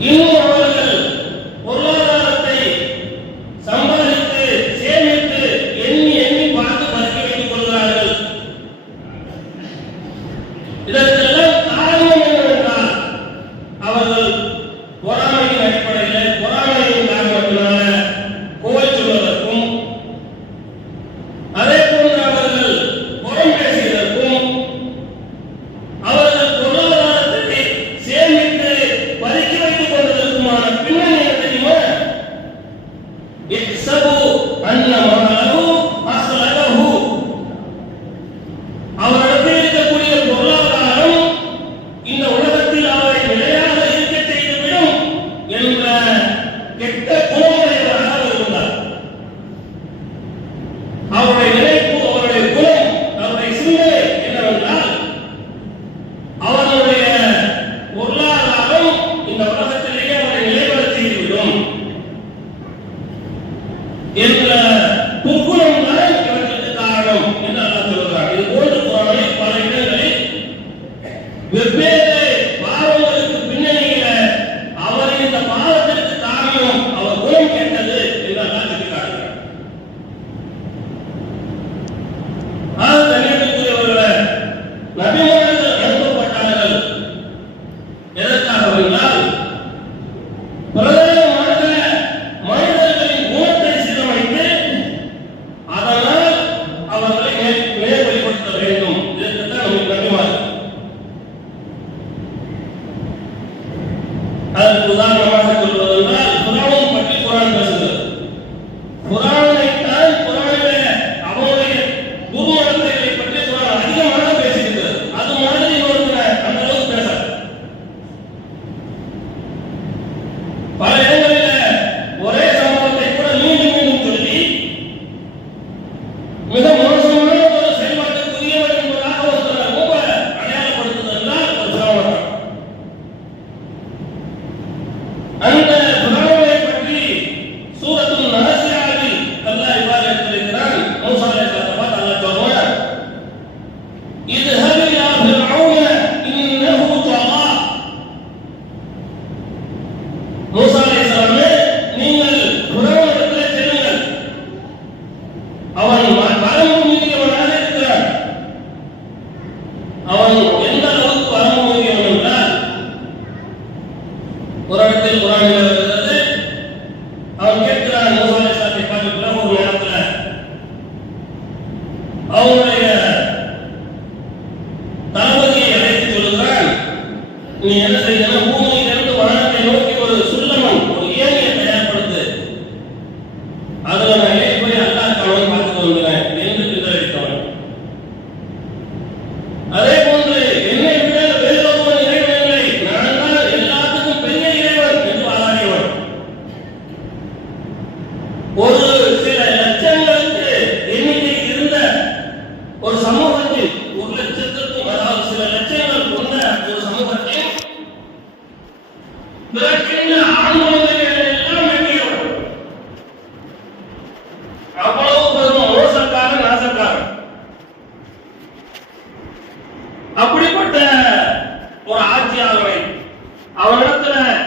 இன்னும்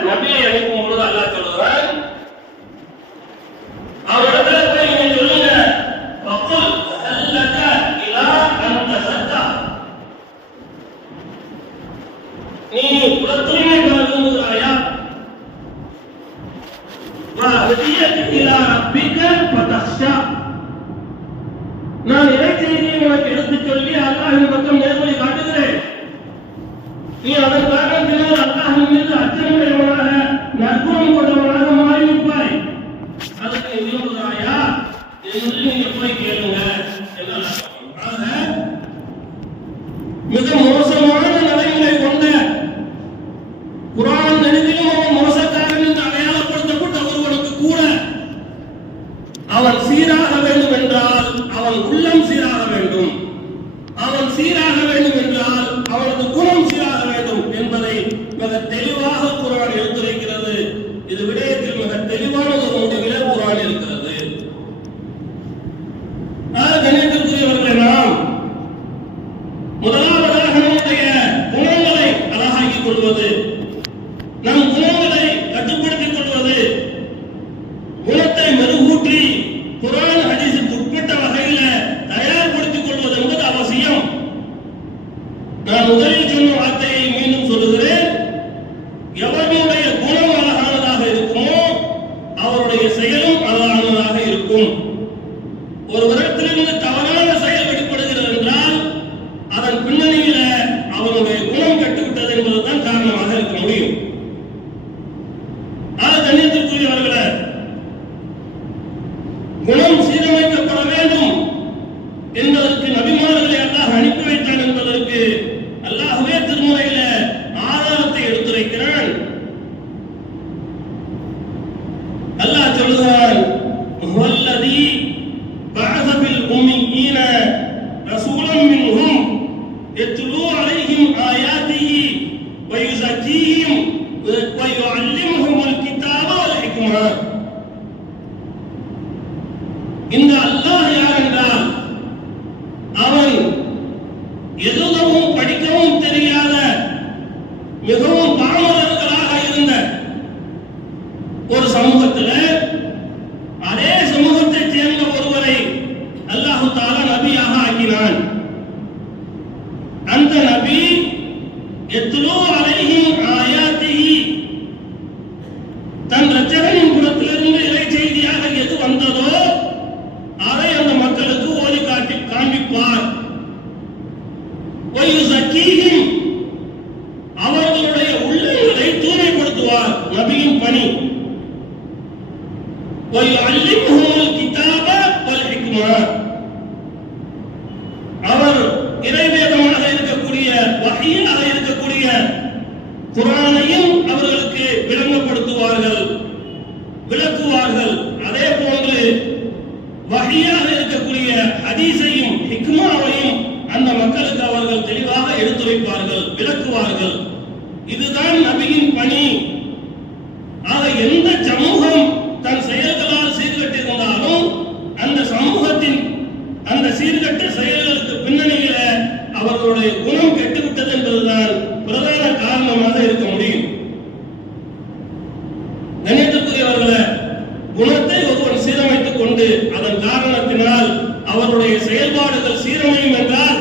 நபியை அனுப்பும் பொழுது அல்லா சொல்லுகிறான் அல்லாஹ் ஒரு சமூகத்துல কোরআন குணத்தை ஒருவர் சீரமைத்துக் கொண்டு அதன் காரணத்தினால் அவருடைய செயல்பாடுகள் சீரமையும் என்றால்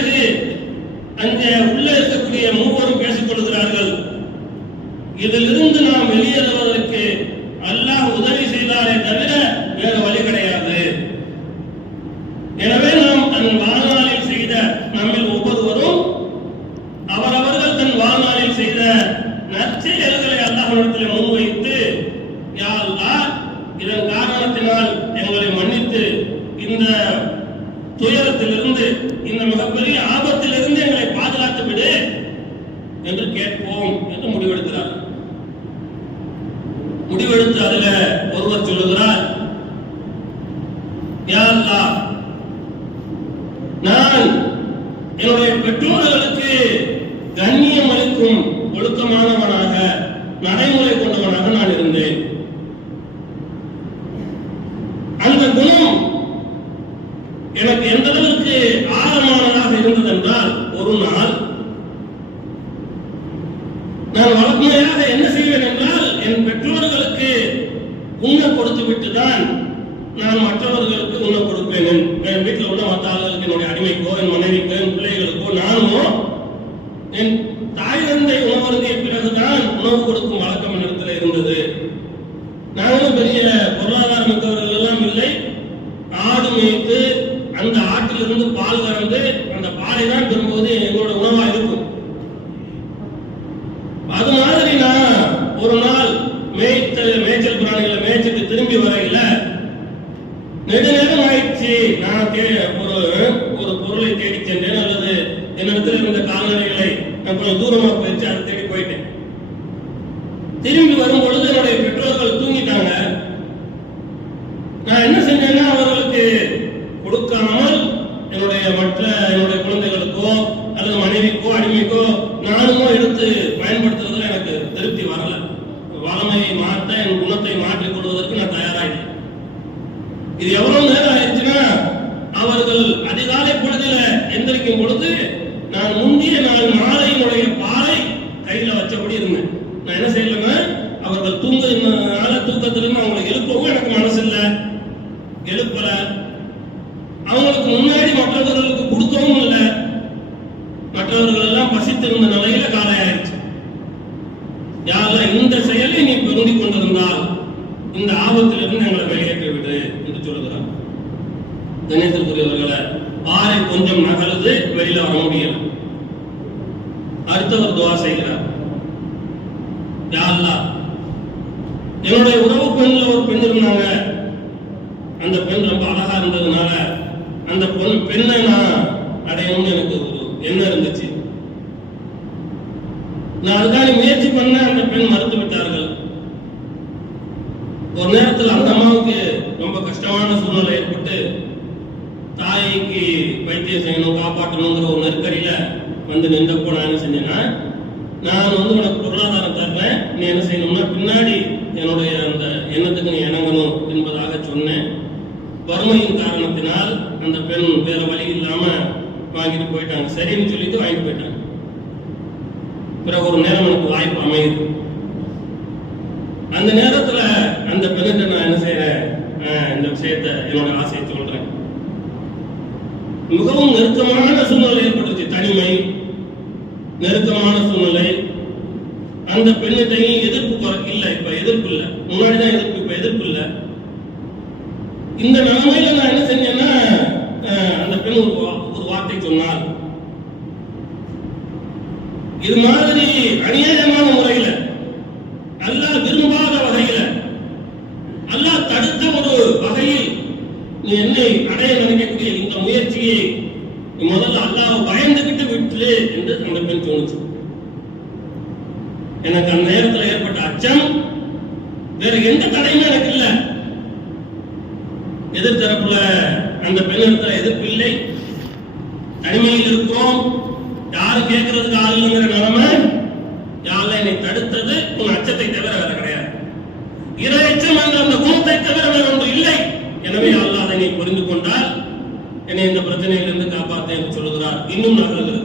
பிறகு அங்கே உள்ளே இருக்கக்கூடிய மூவரும் பேசிக் கொள்கிறார்கள் இதிலிருந்து நாம் வெளியேறுவதற்கு அல்லாஹ் உதவி முடிவெடுத்து அதுல ஒருவர் சொல்லுகிறார். நான் என்னுடைய பெற்றோர்கள் என் மனைவிக்கு என் பிள்ளைகளுக்கோ என் தாய் தந்தை உணவருந்திய பிறகுதான் உணவு கொடுக்கும் வழக்கம் இடத்துல இருந்தது. நாங்களும் பெரிய பொருளாதார மிக்கவர்கள் எல்லாம் இல்லை. ஆடு மேய்த்து அந்த ஆட்டிலிருந்து பால் கறந்து எல்லாம் பசித்திருந்த நிலையில காலையாயிருச்சு யாரெல்லாம் இந்த செயலை நீ பொருந்தி கொண்டிருந்தால் இந்த ஆபத்திலிருந்து எங்களை வெளியேற்றி விடு என்று சொல்லுகிறார். கணேசபுரியவர்களை பாறை கொஞ்சம் நகர்ந்து வெளியில வர முடியல. அடுத்தவர் துவா செய்கிறார். யா என்னுடைய உறவு பெண்ணில் ஒரு பெண் இருந்தாங்க அந்த பெண் ரொம்ப அழகா இருந்ததுனால அந்த பொன் பெண்ணை நான் அடையணும்னு எனக்கு ஒரு எண்ணம் இருந்துச்சு நான் அதுக்காக முயற்சி பண்ண அந்த பெண் மறுத்து விட்டார்கள் ஒரு நேரத்தில் அந்த அம்மாவுக்கு ரொம்ப கஷ்டமான சூழ்நிலை ஏற்பட்டு தாய்க்கு வைத்தியம் செய்யணும் காப்பாற்றணுங்கிற ஒரு நெருக்கடியில வந்து நின்றப்போ நான் என்ன செஞ்சேன்னா நான் வந்து உனக்கு பொருளாதாரம் தர்றேன் நீ என்ன செய்யணும்னா பின்னாடி என்னுடைய அந்த எண்ணத்துக்கு நீ இணங்கணும் என்பதாக சொன்னேன். வறுமையின் காரணத்தினால் அந்த பெண் வேற வழி இல்லாம வாங்கிட்டு போயிட்டாங்க. சரின்னு சொல்லிட்டு வாங்கிட்டு போயிட்டாங்க. பிறகு ஒரு நேரம் எனக்கு வாய்ப்பு அமையுது. அந்த நேரத்துல அந்த பெண்ணிட்ட நான் என்ன செய்யறேன் அஹ் இந்த விஷயத்தை என்னோட ஆசையை சொல்றேன் மிகவும் நெருக்கமான சூழ்நிலை ஏற்பட்டுச்சு தனிமை நெருக்கமான சூழ்நிலை. அந்த பெண்ணிட்டையும் எதிர்ப்பு இல்லை இப்ப எதிர்ப்பு இல்லை. முன்னாடி தான் எதிர்ப்பு இப்ப எதிர்ப்பு இல்லை. இந்த நிலைமையில நான் என்ன செஞ்சேன்னா அஹ், அந்த பெண் ஒரு ஒரு வார்த்தை சொன்னார் இது மாதிரி அநியாயமான முறை அல்லாஹ் விரும்பாத வகையில அல்லாஹ் தடுத்த ஒரு வகையில் நீ என்னை அடைய நினைக்கக்கூடிய இந்த முயற்சியை நீ முதல்ல அல்லாஹ் பயந்துகிட்டு விட்டு என்று அந்த பெண் தோணுச்சு எனக்கு அந்த நேரத்தில் ஏற்பட்ட அச்சம் வேற எந்த தடையுமே எனக்கு இல்ல எதிர்த்தரப்புல அந்த பெண்ணிடத்துல எதிர்ப்பு இல்லை. தனிமையில் இருக்கோம். யாரு கேட்கறதுக்கு ஆள் இல்லைங்கிற நிலைமை யாரில் என்னை தடுத்தது. உன் அச்சத்தை தவிர வேற கிடையாது. இரையச்சம் என்ற அந்த குணத்தை தவிர வேற ஒன்று இல்லை. எனவே அல்லாஹ் அதை புரிந்து கொண்டால் என்னை இந்த பிரச்சனையிலிருந்து காப்பாற்று என்று சொல்லுகிறார். இன்னும் நகர்கிறது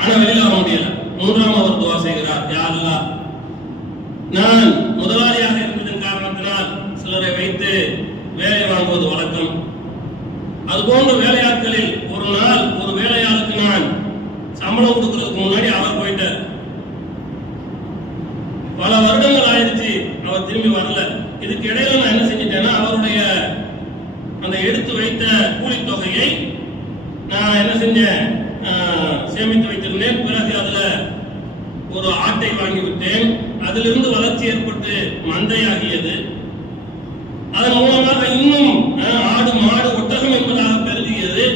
ஆனா வெளியில வர முடியல. மூன்றாம் அவர் துவா செய்கிறார். யாரெல்லாம் நான் முதலாளியாக இருந்ததன் காரணத்தினால் சிலரை வைத்து வேலை வாங்குவது வழக்கம் அதுபோன்ற வேலையாட்களில் ஒரு நாள் ஒரு வேலையாளுக்கு நான் சம்பளம் கொடுக்கறதுக்கு முன்னாடி அவர் போயிட்டார். பல வருடங்கள் ஆயிடுச்சு அவர் திரும்பி வரல. இதுக்கு இடையில நான் என்ன செஞ்சிட்டேன்னா அவருடைய அந்த எடுத்து வைத்த கூலி தொகையை நான் என்ன செஞ்சேன்? சேமித்து வைத்திருந்தேன். பிறகு அதுல ஒரு ஆட்டை வாங்கி விட்டேன் அதிலிருந்து வளர்ச்சி ஏற்பட்டு மந்தையாகியது. அதன் மூலமாக இன்னும் ஆடு மாடு ஒட்டகம் என்பதாக பெருகியது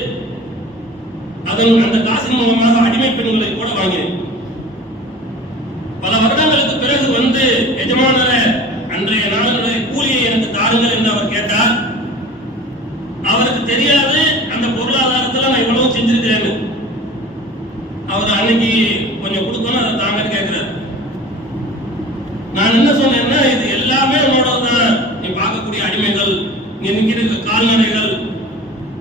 அதன் அந்த காசின் மூலமாக அடிமை பெண்களை கூட வாங்கினேன். பல வருடங்களுக்கு பிறகு வந்து எஜமானரே அன்றைய நாளுடைய கூலியை எனக்கு தாருங்கள் என்று அவர் கேட்டார். அவருக்கு தெரியாது அந்த பொருளாதாரத்துல நான் இவ்வளவு செஞ்சிருக்கிறேன்னு. அவர் அன்னைக்கு கொஞ்சம் கொடுக்கணும் அதை தாங்கன்னு கேட்கிறார். நான் என்ன சொன்னேன்னா இது எல்லாமே உன்னோட தான் நீ பார்க்கக்கூடிய அடிமைகள் நீ நிற்கிற கால்நடைகள்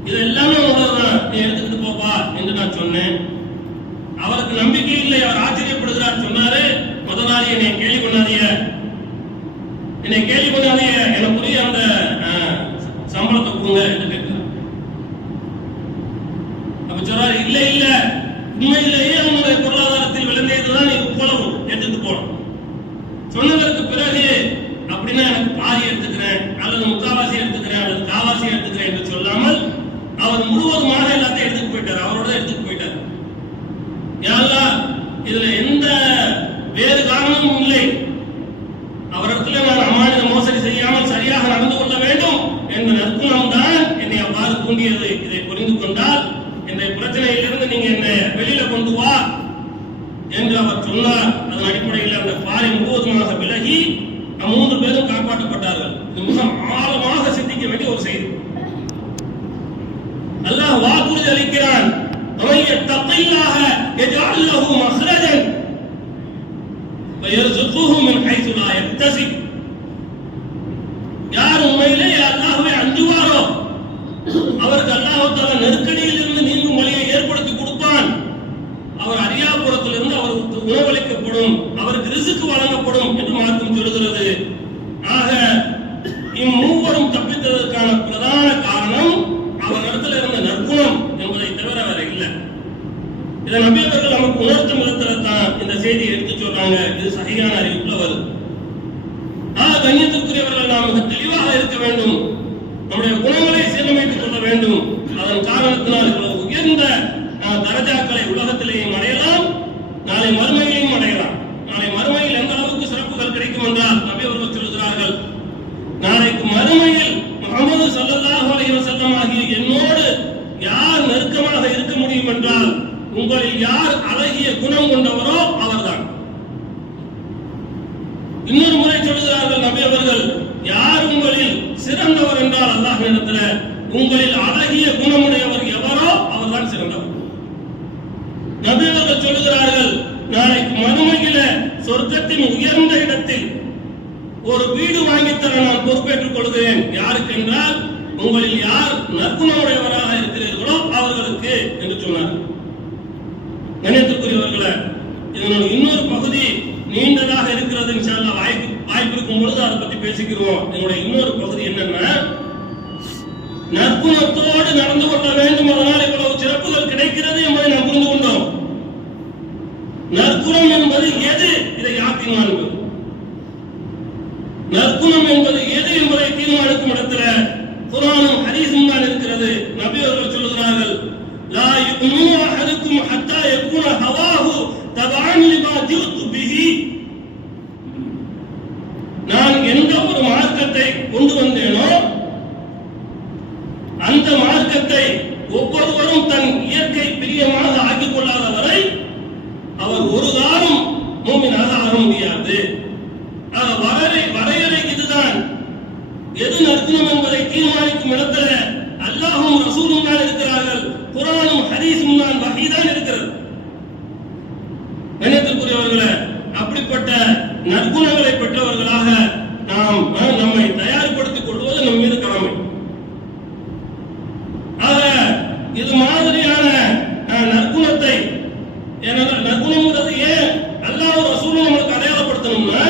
இது எல்லாமே உன்னோட தான் நீ எடுத்துக்கிட்டு போப்பா என்று நான் சொன்னேன் அவருக்கு நம்பிக்கை இல்லை அவர் ஆச்சரியப்படுகிறார் சொன்னாரு முதலாளி என்னை கேலி பண்ணாதீங்க என்னை கேலி பண்ணாதீங்க எனக்குரிய அந்த அஹ், சம்பளத்தை கொடுங்க என்று கேட்கிறார் அப்ப சொல்றாரு இல்ல இல்ல உண்மையிலேயே உன்னுடைய பொருளாதாரத்தில் விளைந்ததுதான் நீ உப்பளவு எடுத்துட்டு போனோம் சொன்னதற்கு பிறகு அப்படின்னா எனக்கு பாதி எடுத்துக்கிறேன் அல்லது முக்காவாசி எடுத்துக்கிறேன் அல்லது காவாசி எடுத்துக்கிறேன் என்று சொல்லாமல் அவர் முழுவதுமாக எல்லாத்தையும் எடுத்துட்டு போயிட்டார் அவரோட எடுத்துட்டு போயிட்டார் யா அல்லாஹ், இதுல எந்த வேறு காரணமும் இல்லை அவரிடத்துல நான் அமானித மோசடி செய்யாமல் சரியாக நடந்து கொள்ள வேண்டும் என்ற நற்குணம் தான் என்னை அவ்வாறு தூண்டியது இதை புரிந்து கொண்டால் இந்த பிரச்சனையிலிருந்து நீங்க என்னை வெளியில கொண்டு வா என்று அவர் சொன்னார் அதன் அடிப்படையில் அந்த பாறை முழுவதுமாக விலகி நம் மூன்று பேரும் காப்பாற்றப்பட்டார்கள் இது மிக ஆழமாக சிந்திக்க வேண்டிய ஒரு செய்தி. அல்லாஹ் வாக்குறுதி அளிக்கிறான். அமைய நெருக்கடியிலிருந்து நீங்கும் வழியை ஏற்படுத்தி கொடுப்பான். அவர் அறியாபுரத்திலிருந்து அவருக்கு உணவளிக்கப்படும் அவருக்கு ரிசுக்கு வழங்கப்படும் என்று மார்க்கம் சொல்கிறது. செய்தி எடுத்து சொல்றாங்க இது சரியான அறிவிப்புல வருது ஆ கண்ணியத்திற்குரியவர்கள் நாம் மிக தெளிவாக இருக்க வேண்டும். நம்முடைய குணங்களை சீரமைத்துக் கொள்ள வேண்டும். அதன் காரணத்தினால் இவ்வளவு உயர்ந்த தரஜாக்களை உலகத்திலேயும் அடையலாம் நாளை மறுமையில் எந்த அளவுக்கு சிறப்புகள் கிடைக்கும் என்றால் நபி அவர்கள் சொல்கிறார்கள் நாளைக்கு மறுமையில் முகமது ஸல்லல்லாஹு அலைஹி வஸல்லம் ஆகிய என்னோடு யார் நெருக்கமாக இருக்க முடியும் என்றால் உங்களில் யார் அழகிய குணம் கொண்டவரோ அவர்தான் இன்னொரு முறை சொல்கிறார்கள் நபி அவர்கள் யார் உங்களில் சிறந்தவர் என்றால் அல்லாஹ் இடத்துல உங்களில் அழகிய குணமுடையவர் எவரோ அவர்தான் சிறந்தவர். நபி அவர்கள் சொல்லுகிறார்கள் நாளைக்கு மறுமையில சொர்க்கத்தின் உயர்ந்த இடத்தில் ஒரு வீடு வாங்கித்தர நான் பொறுப்பேற்றுக் கொள்கிறேன். யாருக்கு என்றால் உங்களில் யார் நற்குணமுடையவராக இருக்கிறீர்களோ அவர்களுக்கு என்று சொன்னார். கணியத்திற்குரியவர்களே இதனோட இன்னொரு பகுதி நீண்டதாக இருக்கிறது வாய்ப்பு வாய்ப்பு இருக்கும் பொழுது அதை பத்தி பேசிக்கிறோம் என்னோட இன்னொரு பகுதி என்னன்னா நற்குணத்தோடு நடந்து கொள்ள வேண்டும் அதனால் இவ்வளவு சிறப்புகள் கிடைக்கிறது என்பதை நாம் புரிந்து கொண்டோம். நற்குணம் என்பது எது? இதை யார் தீர்மானிப்பது? நற்குணம் என்பது எது என்பதை தீர்மானிக்கும் இடத்துல குரானும் ஹதீஸும் தான் இருக்கிறது. நபி அவர்கள் சொல்லுகிறார்கள் லா யுமினு அஹதுக்கும் ஹத்தா யகுன ஹவாஹு தபஅன் லிமா ஜித்து பிஹி நான் எந்த ஒரு மார்க்கத்தை கொண்டு வந்தேனோ அந்த மார்க்கத்தை ஒவ்வொருவரும் தன் இயற்கை பிரியமாக ஆக்கிக் கொள்ளாத வரை அவர் ஒரு காலம் மூமினாக ஆக முடியாது ஆக வரையறை வரையறை இதுதான் எது நற்குணம் என்பதை தீர்மானிக்கும் இடத்துல அல்லாஹும் ரசூலும் தான் இருக்கிறார்கள் குரானும் ஹதீஸும் தான் வகைதான் இருக்கிறது கண்ணியத்திற்குரியவர்களே அப்படிப்பட்ட நற்குணங்களை பெற்றவர்களாக நாம் அஹ், நம்மை தயார்படுத்திக் கொள்வது நம் மீது கடமை ஆக இது மாதிரியான அஹ், நற்குணத்தை ஏனென்றால் நற்குணம்ங்கிறது ஏன் அல்லாஹ் ரசூலும் நம்மளுக்கு அடையாளப்படுத்தணும்னா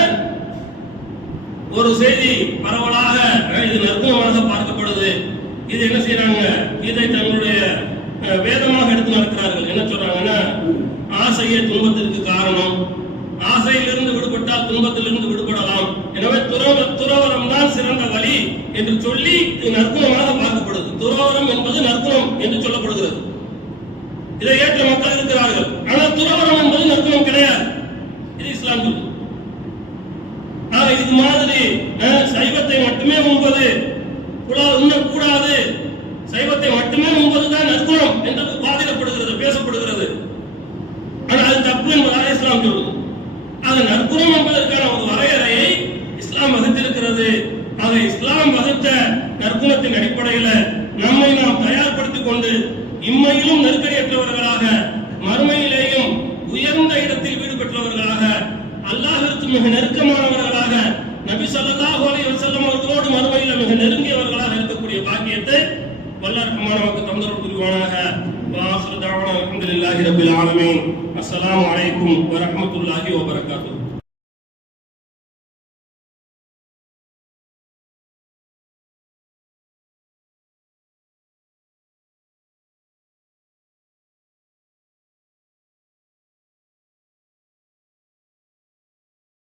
ஒரு செய்தி பரவலாக அஹ், இது நற்குணமாக பார்க்கப்படுது இது என்ன செய்யறாங்க இதை தங்களுடைய அஹ், வேதமாக எடுத்து நடக்கிறார்கள் என்ன சொல்றாங்கன்னா ஆசையே துன்பத்திற்கு காரணம் விடுபட்டால் துன்பத்திலிருந்து விடுபடலாம். எனவே துறவ துறவரம் தான் சிறந்த வழி என்று சொல்லி இது நற்குணமாக பார்க்கப்படுது. துறவரம் என்பது நற்குணம் என்று சொல்லப்படுகிறது. இதை ஏற்ற மக்கள் இருக்கிறார்கள். இம்மையிலும் நெருக்கடியற்றவர்களாக